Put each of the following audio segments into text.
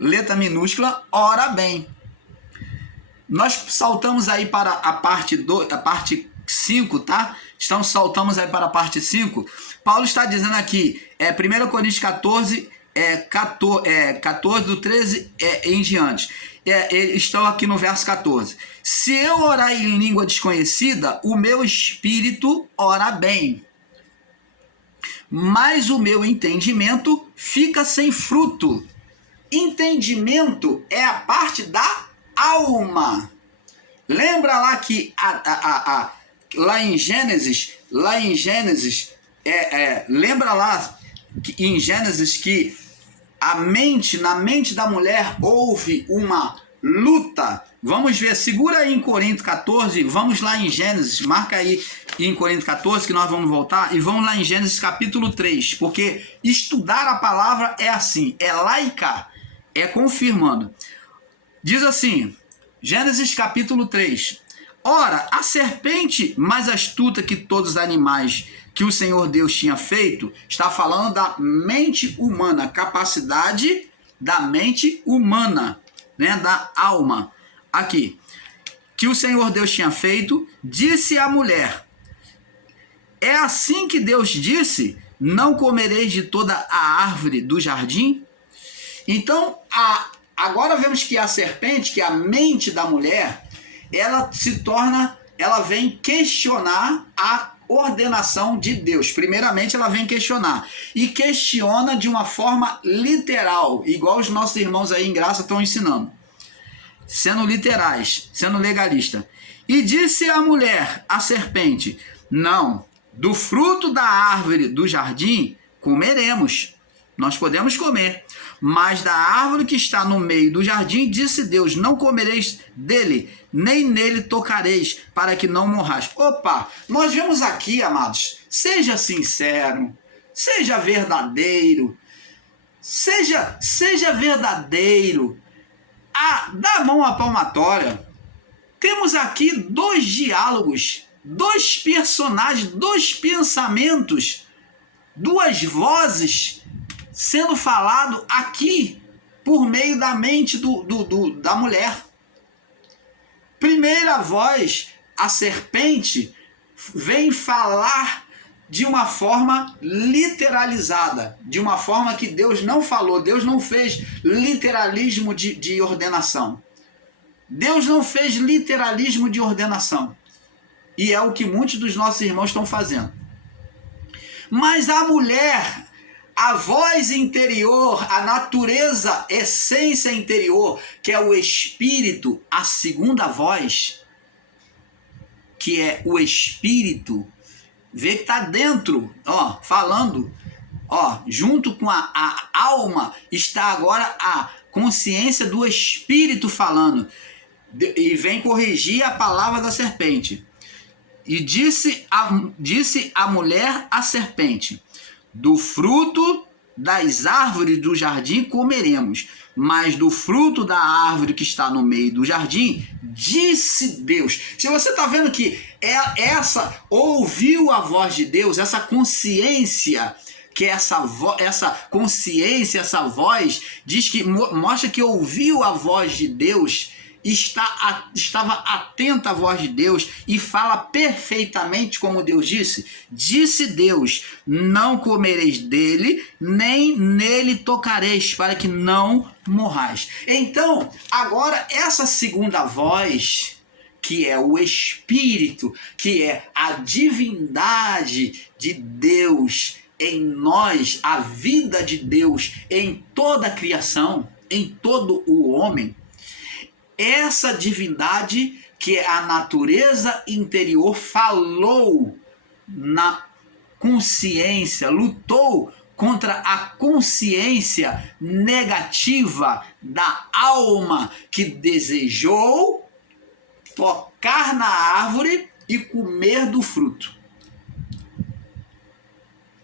letra minúscula, ora bem. Nós saltamos aí para a parte 5, tá? Então saltamos aí para a parte 5. Paulo está dizendo aqui, 1 Coríntios 14, 14 do 13 em diante. Estão aqui no verso 14. Se eu orar em língua desconhecida, o meu espírito ora bem, mas o meu entendimento fica sem fruto. Entendimento é a parte da alma. Lembra lá que lá em Gênesis, lembra lá que em Gênesis que na mente da mulher houve uma luta. Vamos ver, segura aí em Coríntios 14, vamos lá em Gênesis, marca aí em Coríntios 14 que nós vamos voltar e vamos lá em Gênesis capítulo 3, porque estudar a palavra é assim, é laica, é confirmando. Diz assim, Gênesis capítulo 3, ora, a serpente mais astuta que todos os animais que o Senhor Deus tinha feito, está falando da mente humana, capacidade da mente humana, né, da alma. Aqui, que o Senhor Deus tinha feito, disse à mulher, é assim que Deus disse, não comereis de toda a árvore do jardim? Então, agora vemos que a serpente, que é a mente da mulher, ela vem questionar a ordenação de Deus. Primeiramente, ela vem questionar. E questiona de uma forma literal, igual os nossos irmãos aí em graça estão ensinando. Sendo literais, sendo legalista. E disse a mulher, a serpente, não, do fruto da árvore do jardim comeremos. Nós podemos comer. Mas da árvore que está no meio do jardim, disse Deus, não comereis dele, nem nele tocareis, para que não morrais. Opa, nós vemos aqui, amados, seja sincero, seja verdadeiro, seja verdadeiro. Dá a mão à palmatória. Temos aqui dois diálogos, dois personagens, dois pensamentos, duas vozes sendo falado aqui por meio da mente da mulher. Primeira voz, a serpente vem falar de uma forma literalizada, de uma forma que Deus não falou, Deus não fez literalismo de ordenação. Deus não fez literalismo de ordenação. E é o que muitos dos nossos irmãos estão fazendo. Mas a mulher, a voz interior, a natureza, essência interior, que é o espírito, a segunda voz, que é o espírito, vê que está dentro, ó, falando, ó, junto com a alma, está agora a consciência do espírito falando, e vem corrigir a palavra da serpente. E disse a mulher à serpente, do fruto das árvores do jardim comeremos, mas do fruto da árvore que está no meio do jardim, disse Deus. Se você está vendo que ouviu a voz de Deus, essa consciência, que essa consciência, essa voz, diz que mostra que ouviu a voz de Deus, estava atenta à voz de Deus e fala perfeitamente como Deus disse. Disse Deus, não comereis dele, nem nele tocareis, para que não morrais. Então, agora essa segunda voz, que é o Espírito, que é a divindade de Deus em nós, a vida de Deus em toda a criação, em todo o homem, essa divindade, que é a natureza interior, falou na consciência, lutou contra a consciência negativa da alma que desejou tocar na árvore e comer do fruto.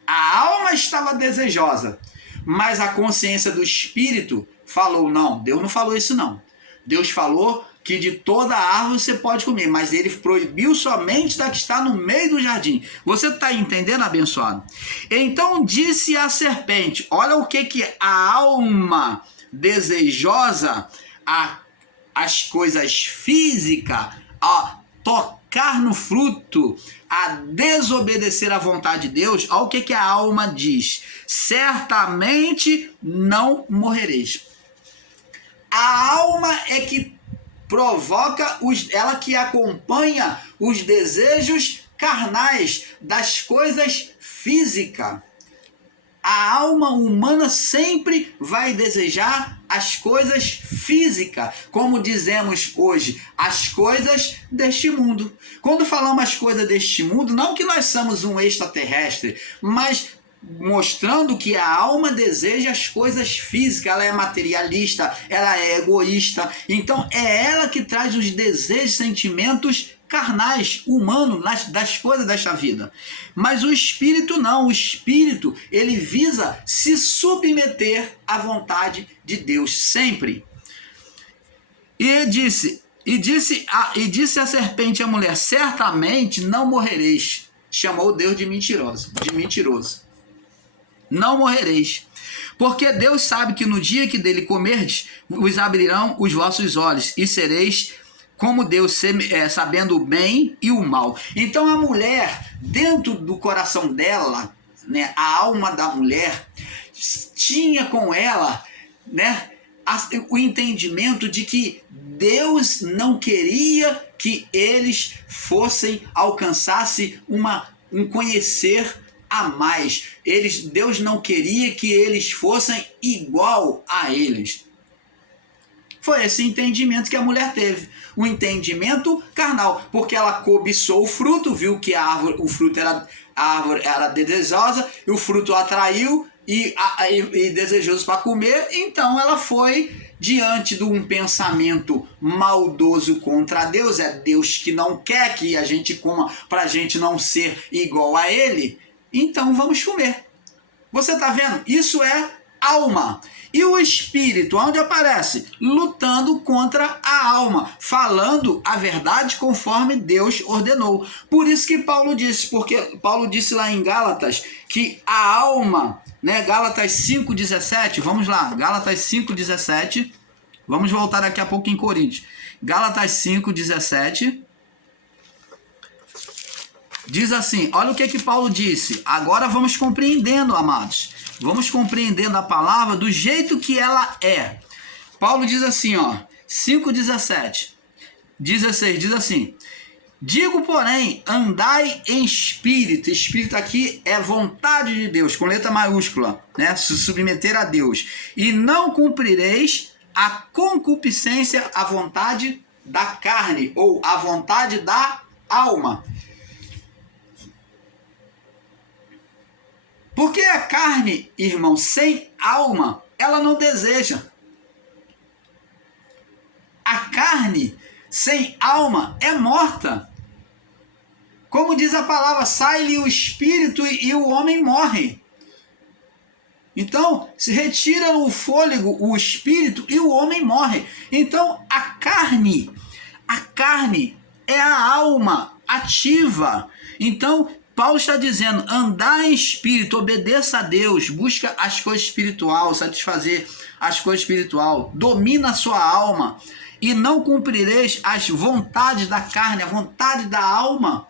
A alma estava desejosa, mas a consciência do espírito falou, não, Deus não falou isso não. Deus falou que de toda a árvore você pode comer, mas ele proibiu somente da que está no meio do jardim. Você está entendendo, abençoado? Então disse a serpente, olha o que a alma desejosa as coisas físicas, a tocar no fruto, a desobedecer à vontade de Deus, olha o que a alma diz: certamente não morrereis. A alma é que provoca, ela que acompanha os desejos carnais das coisas físicas. A alma humana sempre vai desejar as coisas físicas, como dizemos hoje, as coisas deste mundo. Quando falamos as coisas deste mundo, não que nós somos um extraterrestre, mas mostrando que a alma deseja as coisas físicas, ela é materialista, ela é egoísta, então é ela que traz os desejos, sentimentos carnais, humanos, das coisas desta vida. Mas o espírito não, o espírito, ele visa se submeter à vontade de Deus sempre. E disse a serpente à mulher: certamente não morrereis. Chamou Deus de mentiroso. Não morrereis. Porque Deus sabe que no dia que dele comerdes, vos abrirão os vossos olhos e sereis como Deus, sabendo o bem e o mal. Então a mulher, dentro do coração dela, né, a alma da mulher, tinha com ela, né, o entendimento de que Deus não queria que eles alcançassem um conhecer a mais. Deus não queria que eles fossem igual a eles. Foi esse entendimento que a mulher teve, um entendimento carnal, porque ela cobiçou o fruto, viu que a árvore era desejosa, e o fruto atraiu e desejoso para comer, então ela foi diante de um pensamento maldoso contra Deus. É Deus que não quer que a gente coma para a gente não ser igual a ele, então vamos comer. Você está vendo? Isso é alma. E o espírito, onde aparece? Lutando contra a alma, falando a verdade conforme Deus ordenou. Por isso que Paulo disse, porque Paulo disse lá em Gálatas que a alma, né, Gálatas 5,17, vamos lá, Gálatas 5,17, vamos voltar daqui a pouco em Coríntios. Gálatas 5,17, diz assim, olha o que Paulo disse. Agora vamos compreendendo, amados. Vamos compreendendo a palavra do jeito que ela é. Paulo diz assim, ó, 5,17, 16, diz assim: digo, porém, andai em espírito. Espírito aqui é vontade de Deus, com letra maiúscula, né? Se submeter a Deus. E não cumprireis a concupiscência, a vontade da carne, ou a vontade da alma. Porque a carne, irmão, sem alma, ela não deseja. A carne sem alma é morta. Como diz a palavra, sai-lhe o espírito e o homem morre. Então, se retira o fôlego, o espírito, e o homem morre. Então, a carne é a alma ativa. Então, Paulo está dizendo, andar em espírito, obedeça a Deus, busca as coisas espirituais, satisfazer as coisas espirituais, domina a sua alma, e não cumprireis as vontades da carne, a vontade da alma.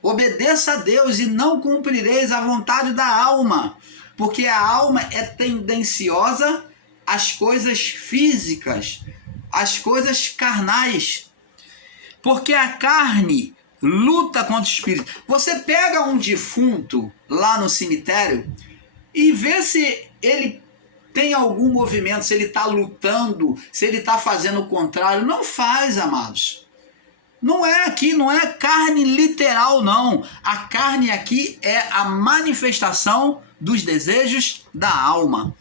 Obedeça a Deus e não cumprireis a vontade da alma, porque a alma é tendenciosa às coisas físicas, às coisas carnais, porque a carne luta contra o espírito. Você pega um defunto lá no cemitério e vê se ele tem algum movimento, se ele está lutando, se ele está fazendo o contrário. Não faz, amados. Não é aqui, não é carne literal, não. A carne aqui é a manifestação dos desejos da alma.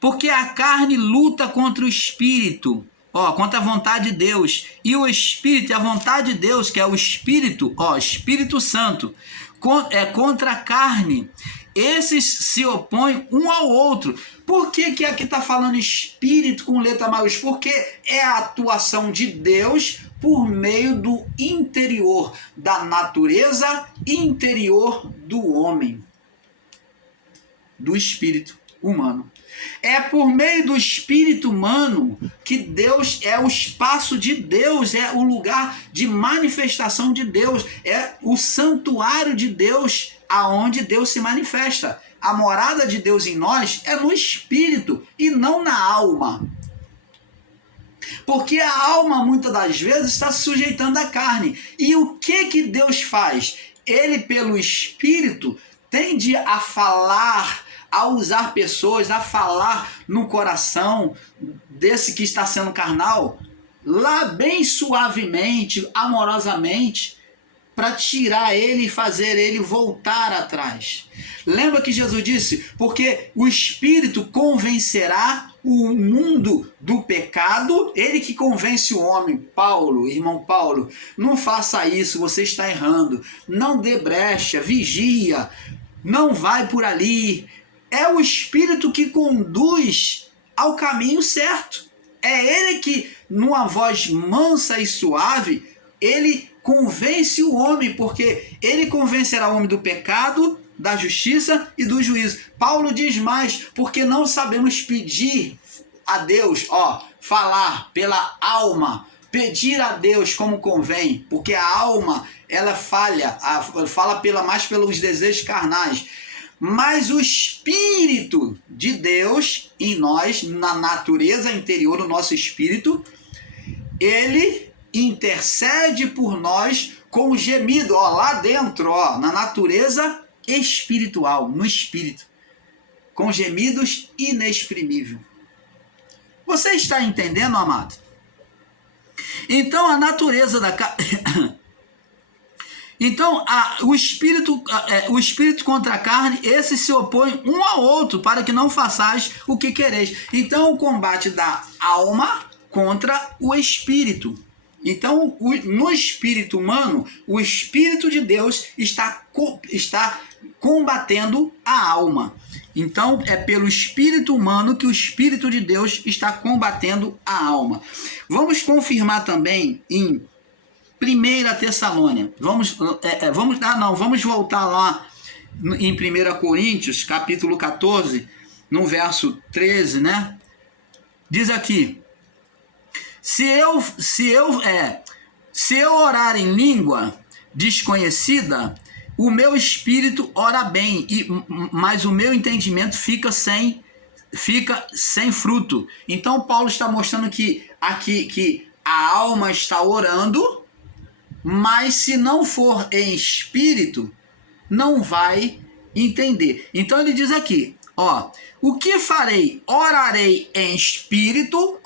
Porque a carne luta contra o espírito, contra a vontade de Deus. E o espírito, a vontade de Deus, que é o espírito, Espírito Santo, é contra a carne. Esses se opõem um ao outro. Por que aqui está falando espírito com letra maiúscula? Porque é a atuação de Deus por meio do interior, da natureza interior do homem, do espírito humano. É por meio do espírito humano que Deus é o espaço de Deus, é o lugar de manifestação de Deus, é o santuário de Deus, aonde Deus se manifesta. A morada de Deus em nós é no espírito e não na alma. Porque a alma, muitas das vezes, está se sujeitando à carne. E o que Deus faz? Ele, pelo espírito, tende a falar, a usar pessoas, a falar no coração desse que está sendo carnal, lá bem suavemente, amorosamente, para tirar ele e fazer ele voltar atrás. Lembra que Jesus disse? Porque o Espírito convencerá o mundo do pecado, ele que convence o homem. Paulo, irmão Paulo, não faça isso, você está errando. Não dê brecha, vigia, não vai por ali. É o Espírito que conduz ao caminho certo. É ele que, numa voz mansa e suave, ele convence o homem, porque ele convencerá o homem do pecado, da justiça e do juízo. Paulo diz mais, porque não sabemos pedir a Deus, falar pela alma, pedir a Deus como convém, porque a alma, ela fala mais pelos desejos carnais. Mas o Espírito de Deus em nós, na natureza interior do nosso espírito, ele intercede por nós com gemido, lá dentro, na natureza espiritual, no espírito, com gemidos inexprimíveis. Você está entendendo, amado? Então a natureza da então o espírito contra a carne, esse se opõe um ao outro, para que não façais o que quereis. Então o combate da alma contra o espírito. Então, no espírito humano, o Espírito de Deus está combatendo a alma. Então, é pelo espírito humano que o Espírito de Deus está combatendo a alma. Vamos confirmar também em 1 Tessalônica. Vamos voltar lá em 1 Coríntios, capítulo 14, no verso 13, né? Diz aqui: Se eu orar em língua desconhecida, o meu espírito ora bem, mas o meu entendimento fica sem fruto. Então Paulo está mostrando que a alma está orando, mas se não for em espírito, não vai entender. Então ele diz aqui, o que farei? Orarei em espírito,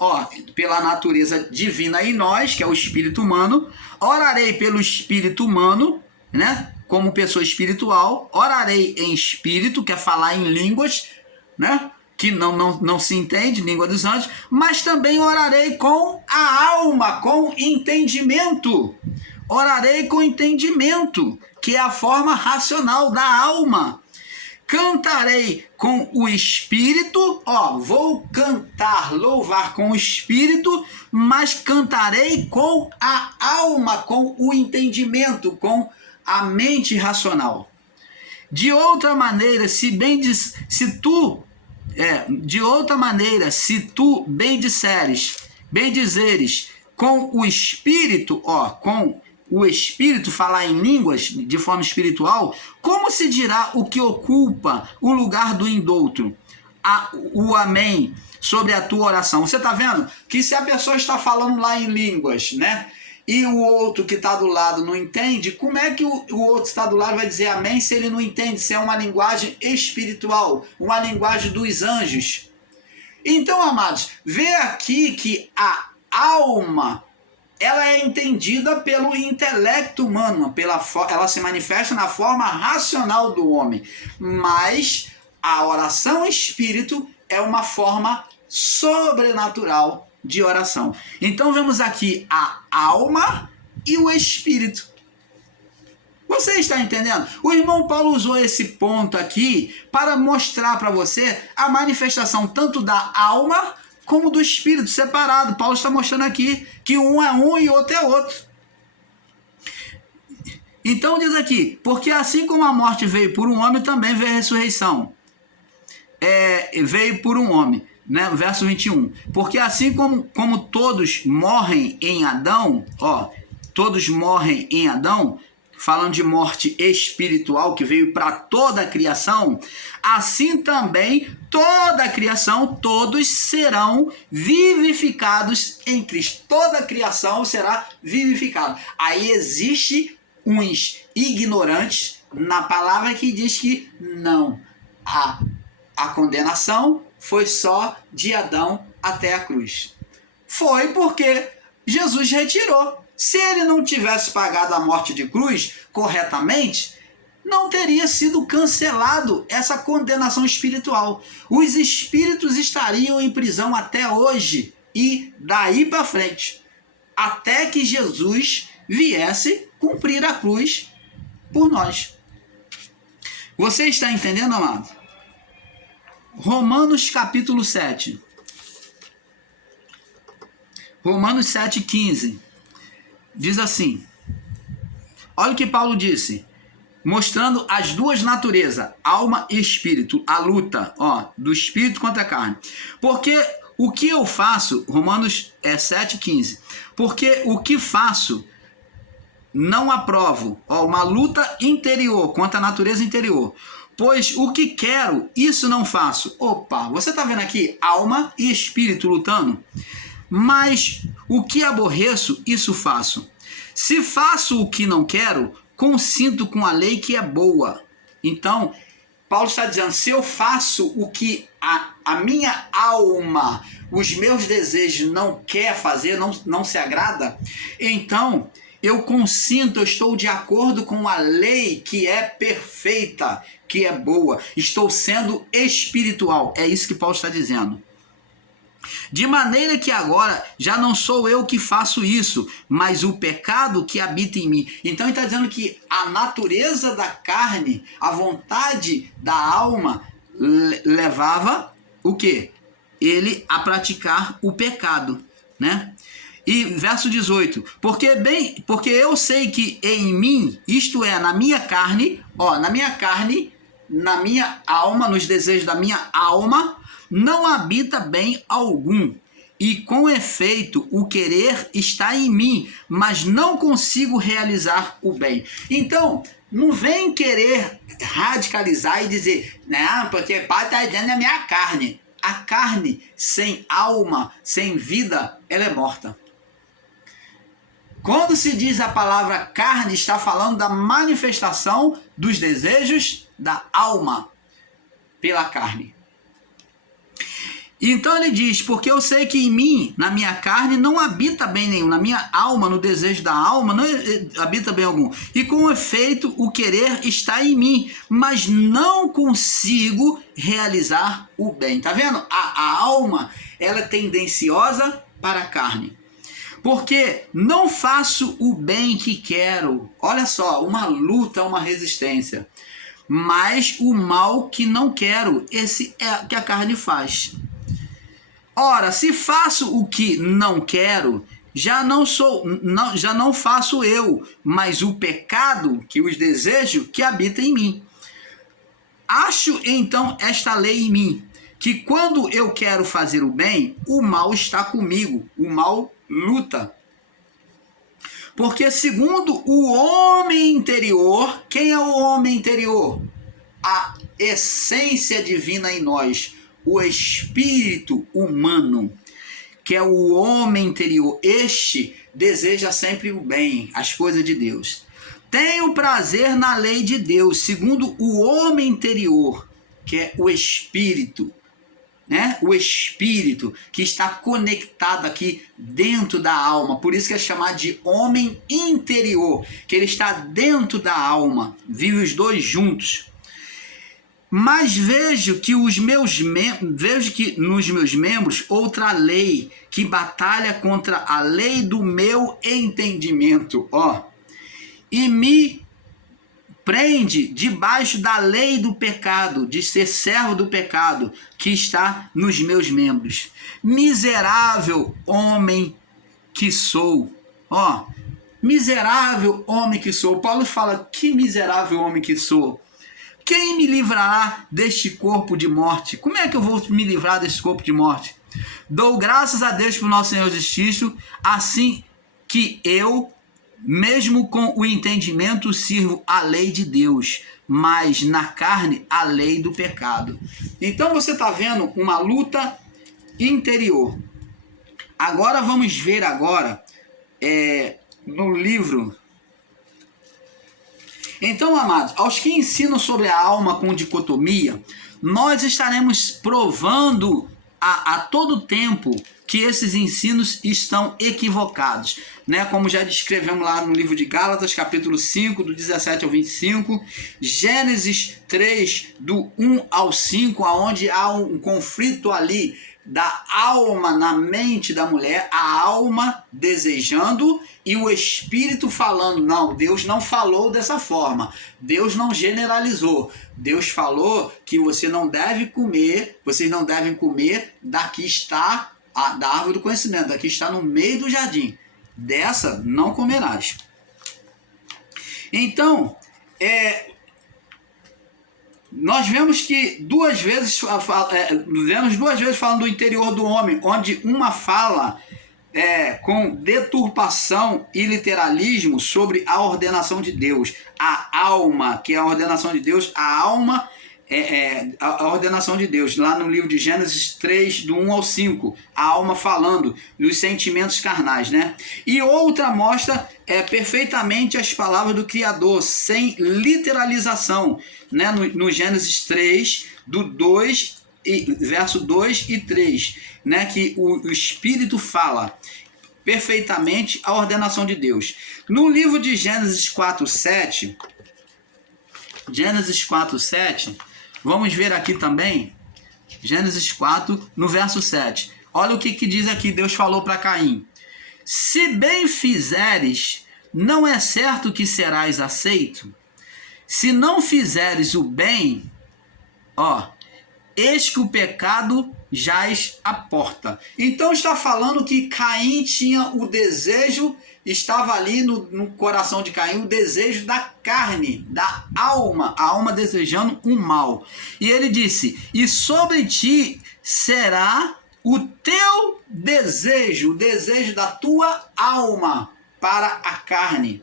pela natureza divina em nós, que é o espírito humano. Orarei pelo espírito humano, né? Como pessoa espiritual. Orarei em espírito, que é falar em línguas, né? Que não se entende, língua dos anjos. Mas também orarei com a alma, com entendimento. Orarei com entendimento, que é a forma racional da alma. Cantarei com o espírito, vou cantar, louvar com o espírito, mas cantarei com a alma, com o entendimento, com a mente racional. De outra maneira, se tu bem dizeres com o espírito, com o espírito, falar em línguas de forma espiritual, como se dirá o que ocupa o lugar do indulto? O amém sobre a tua oração. Você está vendo que se a pessoa está falando lá em línguas, né? E o outro que está do lado não entende, como é que o outro que está do lado vai dizer amém se ele não entende? Se é uma linguagem espiritual, uma linguagem dos anjos. Então, amados, vê aqui que a alma, ela é entendida pelo intelecto humano, ela se manifesta na forma racional do homem, mas a oração espírito é uma forma sobrenatural de oração. Então vemos aqui a alma e o espírito. Você está entendendo? O irmão Paulo usou esse ponto aqui para mostrar para você a manifestação tanto da alma como do espírito separado. Paulo está mostrando aqui que um é um e outro é outro. Então diz aqui, porque assim como a morte veio por um homem, também veio a ressurreição. veio por um homem, né? Verso 21. Porque assim como todos morrem em Adão, todos morrem em Adão, falando de morte espiritual que veio para toda a criação, assim também toda a criação, todos serão vivificados em Cristo. Toda a criação será vivificada. Aí existe uns ignorantes na palavra que diz que não, a condenação foi só de Adão até a cruz. Foi porque Jesus retirou. Se ele não tivesse pagado a morte de cruz corretamente, não teria sido cancelado essa condenação espiritual. Os espíritos estariam em prisão até hoje e daí para frente, até que Jesus viesse cumprir a cruz por nós. Você está entendendo, amado? Romanos capítulo 7. Romanos 7,15. Diz assim, olha o que Paulo disse, mostrando as duas naturezas, alma e espírito, a luta do espírito contra a carne. Porque o que eu faço, Romanos 7,15, porque o que faço não aprovo, uma luta interior contra a natureza interior. Pois o que quero, isso não faço. Opa, você está vendo aqui alma e espírito lutando? Mas o que aborreço, isso faço. Se faço o que não quero, consinto com a lei que é boa. Então, Paulo está dizendo, se eu faço o que a minha alma, os meus desejos não quer fazer, não se agrada, então eu consinto, eu estou de acordo com a lei que é perfeita, que é boa. Estou sendo espiritual. É isso que Paulo está dizendo. De maneira que agora já não sou eu que faço isso, mas o pecado que habita em mim. Então ele está dizendo que a natureza da carne, a vontade da alma, levava o quê? Ele a praticar o pecado, né? E verso 18, porque eu sei que em mim, isto é, na minha carne, na minha alma, nos desejos da minha alma, não habita bem algum. E com efeito, o querer está em mim, mas não consigo realizar o bem. Então, não vem querer radicalizar e dizer, não, porque o pai está dentro da minha carne. A carne sem alma, sem vida, ela é morta. Quando se diz a palavra carne, está falando da manifestação dos desejos da alma pela carne. Então ele diz, porque eu sei que em mim, na minha carne, não habita bem nenhum. Na minha alma, no desejo da alma, não habita bem algum. E com efeito, o querer está em mim, mas não consigo realizar o bem. Tá vendo? A alma, ela é tendenciosa para a carne. Porque não faço o bem que quero. Olha só, uma luta, uma resistência. Mas o mal que não quero, esse é o que a carne faz. Ora, se faço o que não quero, já não faço eu, mas o pecado, que os desejo, que habita em mim. Acho então esta lei em mim, que quando eu quero fazer o bem, o mal está comigo, o mal luta. Porque segundo o homem interior, quem é o homem interior? A essência divina em nós, o espírito humano, que é o homem interior. Este deseja sempre o bem, as coisas de Deus. Tenho prazer na lei de Deus, segundo o homem interior, que é o espírito, né? O espírito que está conectado aqui dentro da alma. Por isso que é chamado de homem interior, que ele está dentro da alma, vive os dois juntos. Mas vejo que nos meus membros outra lei que batalha contra a lei do meu entendimento, e me prende debaixo da lei do pecado, de ser servo do pecado que está nos meus membros. Miserável homem que sou. Miserável homem que sou. Paulo fala, que miserável homem que sou. Quem me livrará deste corpo de morte? Como é que eu vou me livrar deste corpo de morte? Dou graças a Deus por nosso Senhor Jesus Cristo, assim que eu, mesmo com o entendimento, sirvo a lei de Deus, mas na carne a lei do pecado. Então você está vendo uma luta interior. Agora vamos ver no livro. Então, amados, aos que ensinam sobre a alma com dicotomia, nós estaremos provando a todo tempo que esses ensinos estão equivocados, né? Como já descrevemos lá no livro de Gálatas, capítulo 5, do 17 ao 25, Gênesis 3, do 1 ao 5, onde há um conflito ali da alma na mente da mulher, a alma desejando e o espírito falando. Não, Deus não falou dessa forma, Deus não generalizou, Deus falou que vocês não devem comer daqui está da árvore do conhecimento, daqui está no meio do jardim, dessa não comerás. Então, nós vemos que duas vezes falando do interior do homem, onde uma fala com deturpação e literalismo sobre a ordenação de Deus. A alma, que é a ordenação de Deus, a alma a ordenação de Deus. Lá no livro de Gênesis 3, do 1 ao 5, a alma falando dos sentimentos carnais, né? E outra mostra perfeitamente as palavras do Criador, sem literalização, né? No Gênesis 3, do 2, verso 2 e 3, né? Que o Espírito fala perfeitamente a ordenação de Deus. No livro de Gênesis 4, 7, vamos ver aqui também, Gênesis 4, no verso 7. Olha o que diz aqui, Deus falou para Caim. Se bem fizeres, não é certo que serás aceito? Se não fizeres o bem, eis que o pecado jaz à porta. Então está falando que Caim tinha o desejo, estava ali no coração de Caim, o desejo da carne, da alma, a alma desejando o mal. E ele disse, e sobre ti será o teu desejo, o desejo da tua alma para a carne,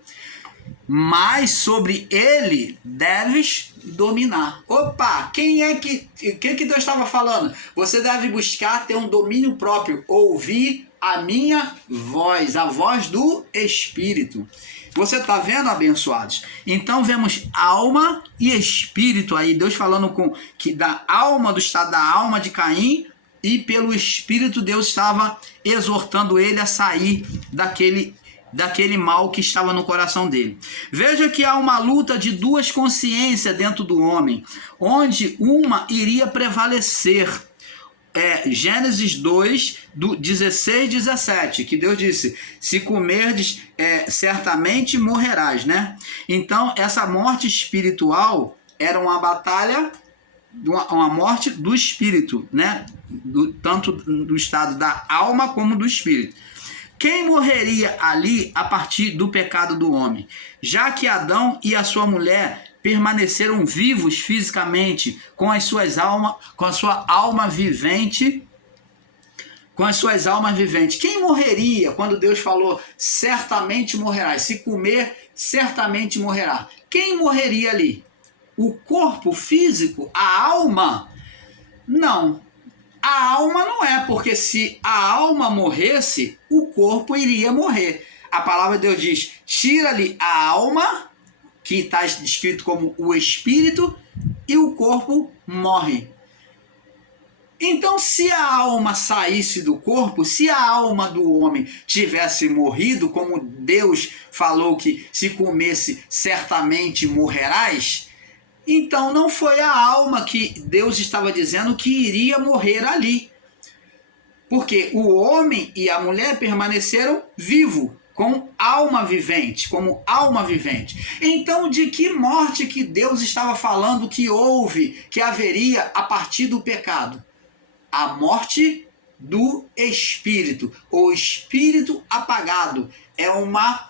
mas sobre ele deves dominar. Opa, que Deus estava falando? Você deve buscar ter um domínio próprio, ouvir a minha voz, a voz do Espírito. Você está vendo, abençoados? Então vemos alma e espírito aí, Deus falando da alma, do estado da alma de Caim, e pelo Espírito Deus estava exortando ele a sair daquele mal que estava no coração dele. Veja que há uma luta de duas consciências dentro do homem, onde uma iria prevalecer. Gênesis 2, do 16 e 17, que Deus disse, se comerdes, certamente morrerás, né? Então, essa morte espiritual era uma batalha, uma morte do espírito, né? Tanto do estado da alma como do espírito. Quem morreria ali a partir do pecado do homem? Já que Adão e a sua mulher permaneceram vivos fisicamente com a sua alma vivente, Quem morreria quando Deus falou, certamente morrerás, se comer, certamente morrerá? Quem morreria ali? O corpo físico? A alma? Não. A alma não é, porque se a alma morresse, o corpo iria morrer. A palavra de Deus diz, tira-lhe a alma, que está escrito como o espírito, e o corpo morre. Então, se a alma saísse do corpo, se a alma do homem tivesse morrido, como Deus falou que se comesse certamente morrerás, então não foi a alma que Deus estava dizendo que iria morrer ali. Porque o homem e a mulher permaneceram vivos, como alma vivente. Então, de que morte que Deus estava falando que haveria a partir do pecado? A morte do espírito. O espírito apagado é uma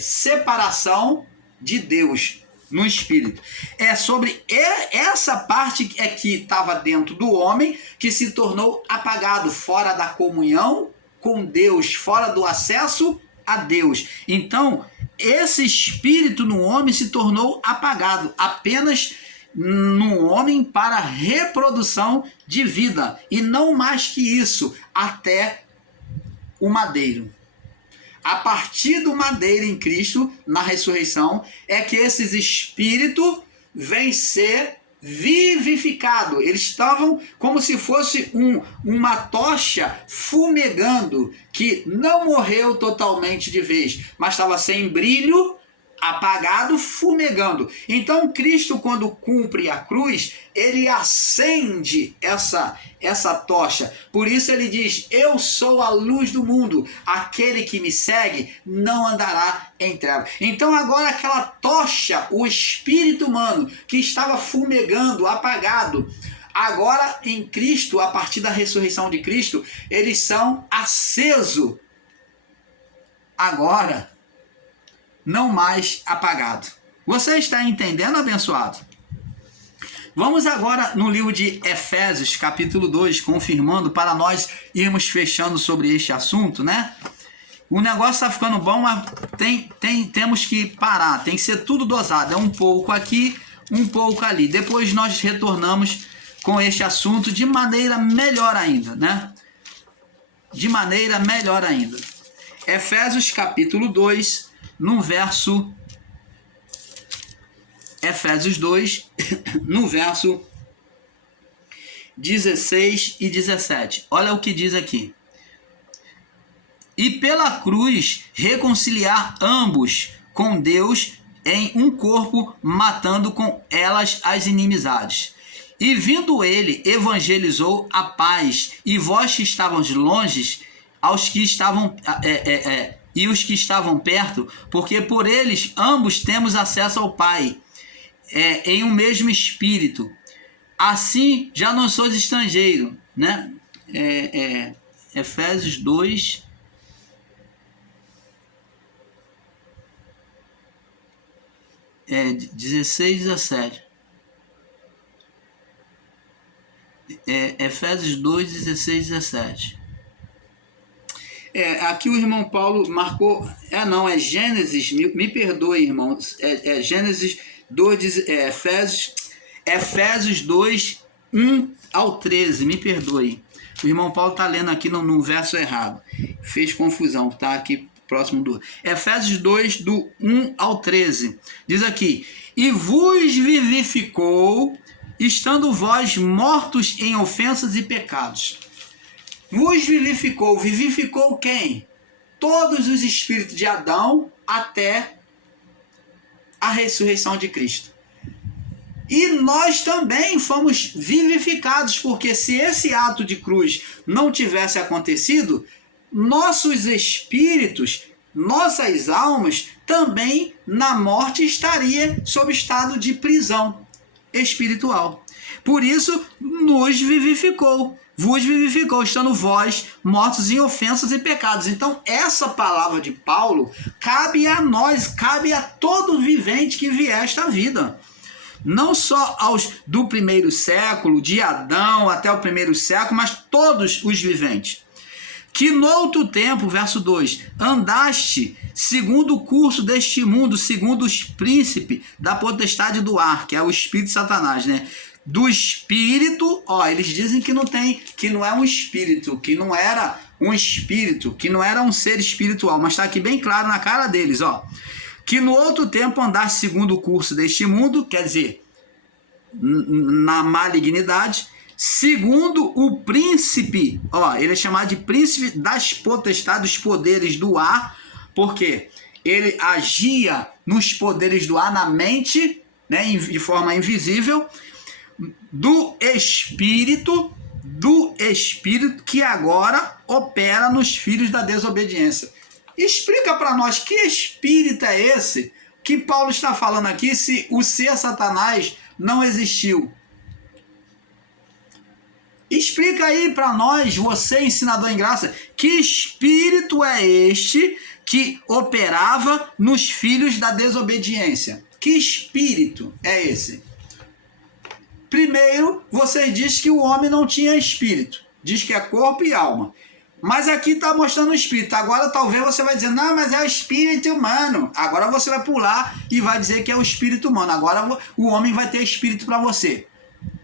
separação de Deus. no espírito. É sobre essa parte que estava dentro do homem que se tornou apagado, fora da comunhão com Deus, fora do acesso a Deus. Então, esse espírito no homem se tornou apagado, apenas no homem para reprodução de vida, e não mais que isso, até o madeiro. A partir do madeiro em Cristo, na ressurreição, é que esses espíritos vêm ser vivificados. Eles estavam como se fosse uma tocha fumegando, que não morreu totalmente de vez, mas estava sem brilho, apagado, fumegando. Então Cristo, quando cumpre a cruz, ele acende essa tocha. Por isso ele diz: eu sou a luz do mundo, aquele que me segue não andará em trevas. Então agora aquela tocha, o espírito humano que estava fumegando, apagado, agora em Cristo, a partir da ressurreição de Cristo, eles são acesos. Agora não mais apagado. Você está entendendo, abençoado? Vamos agora no livro de Efésios, capítulo 2, confirmando, para nós irmos fechando sobre este assunto, né? O negócio está ficando bom, mas temos que parar, tem que ser tudo dosado. É um pouco aqui, um pouco ali. Depois nós retornamos com este assunto de maneira melhor ainda, né? De maneira melhor ainda. Efésios, capítulo 2, no verso... Efésios 2, no verso 16 e 17. Olha o que diz aqui. E pela cruz reconciliar ambos com Deus em um corpo, matando com elas as inimizades. E vindo ele, evangelizou a paz, e vós que estavais longe, aos que estavam... e os que estavam perto, porque por eles ambos temos acesso ao Pai, em um mesmo Espírito. Assim já não sois estrangeiro, né? Efésios 2, é, 16 e 17. Efésios 2, 16 e 17. Aqui o irmão Paulo marcou... é Gênesis, me perdoe, irmãos. Gênesis 2, Efésios 2, 1 ao 13, me perdoe. O irmão Paulo está lendo aqui no verso errado. Fez confusão, está aqui próximo do... Efésios 2, do 1 ao 13. Diz aqui: e vos vivificou, estando vós mortos em ofensas e pecados. Vos vivificou. Vivificou quem? Todos os espíritos de Adão até a ressurreição de Cristo. E nós também fomos vivificados, porque se esse ato de cruz não tivesse acontecido, nossos espíritos, nossas almas, também na morte estaria sob estado de prisão espiritual. Por isso, nos vivificou. Vos vivificou, estando vós mortos em ofensas e pecados. Então, essa palavra de Paulo cabe a nós, cabe a todo vivente que vier esta vida. Não só aos do primeiro século, de Adão até o primeiro século, mas todos os viventes. Que no outro tempo, verso 2, andaste segundo o curso deste mundo, segundo os príncipes da potestade do ar, que é o espírito de Satanás, né? Do espírito, eles dizem que não é um espírito, que não era um espírito, que não era um ser espiritual, mas está aqui bem claro na cara deles, que no outro tempo andaste segundo o curso deste mundo, quer dizer, na malignidade, segundo o príncipe, ele é chamado de príncipe das potestades, dos poderes do ar, porque ele agia nos poderes do ar, na mente, né, de forma invisível, do espírito que agora opera nos filhos da desobediência. Explica para nós que espírito é esse que Paulo está falando aqui, se o ser Satanás não existiu. Explica aí para nós, você ensinador em graça, que espírito é este que operava nos filhos da desobediência? Que espírito é esse? Primeiro, você diz que o homem não tinha espírito. Diz que é corpo e alma. Mas aqui está mostrando o espírito. Agora talvez você vai dizer, não, mas é o espírito humano. Agora você vai pular e vai dizer que é o espírito humano. Agora o homem vai ter espírito para você.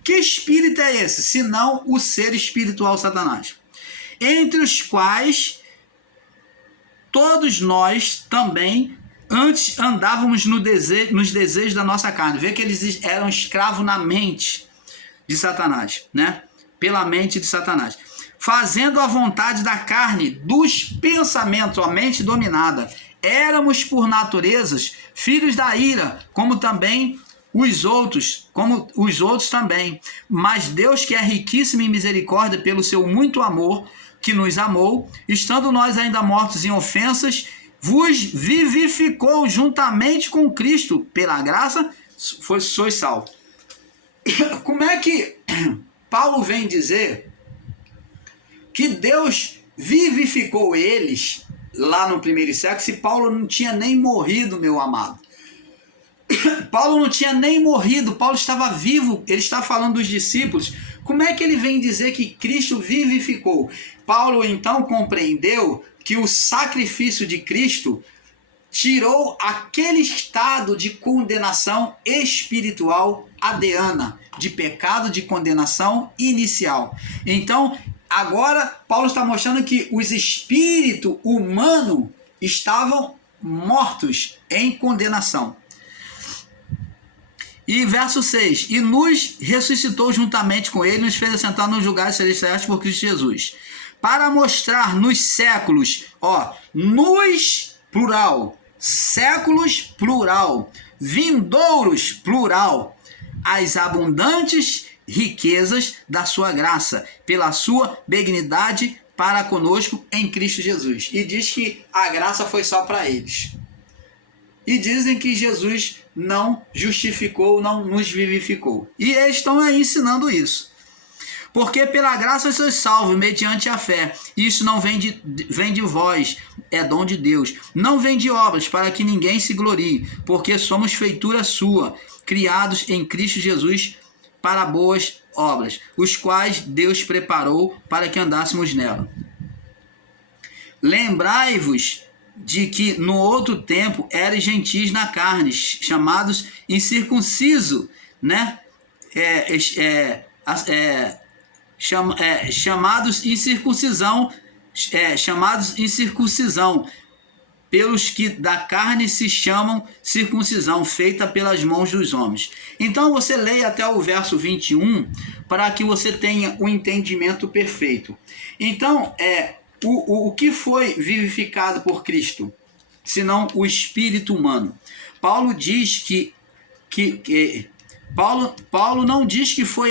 Que espírito é esse? Senão o ser espiritual Satanás. Entre os quais todos nós também antes andávamos nos desejos da nossa carne. Vê que eles eram escravos na mente de Satanás, né? Pela mente de Satanás. Fazendo a vontade da carne, dos pensamentos, a mente dominada. Éramos por naturezas filhos da ira, como os outros também. Mas Deus, que é riquíssimo em misericórdia pelo seu muito amor, que nos amou, estando nós ainda mortos em ofensas, vos vivificou juntamente com Cristo. Pela graça, sois salvos. Como é que Paulo vem dizer que Deus vivificou eles lá no primeiro século, se Paulo não tinha nem morrido, meu amado? Paulo não tinha nem morrido, Paulo estava vivo, ele está falando dos discípulos. Como é que ele vem dizer que Cristo vivificou? Paulo então compreendeu que o sacrifício de Cristo tirou aquele estado de condenação espiritual adeana, de pecado de condenação inicial. Então, agora Paulo está mostrando que os espíritos humanos estavam mortos em condenação. E verso 6, e nos ressuscitou juntamente com ele, nos fez assentar nos lugares celestiais por Cristo Jesus, para mostrar nos séculos, nos plural, séculos plural, vindouros plural, as abundantes riquezas da sua graça, pela sua benignidade para conosco em Cristo Jesus. E diz que a graça foi só para eles. E dizem que Jesus não justificou, não nos vivificou. E eles estão aí ensinando isso. Porque pela graça sois salvos, mediante a fé. Isso não vem de vós, é dom de Deus. Não vem de obras, para que ninguém se glorie, porque somos feitura sua, criados em Cristo Jesus para boas obras, os quais Deus preparou para que andássemos nela. Lembrai-vos de que no outro tempo eram gentis na carne, chamados incircunciso, né? Chamados incircuncisão, pelos que da carne se chamam circuncisão, feita pelas mãos dos homens. Então você leia até o verso 21 para que você tenha o entendimento perfeito. Então, o que foi vivificado por Cristo, senão o espírito humano? Paulo diz Paulo não diz que foi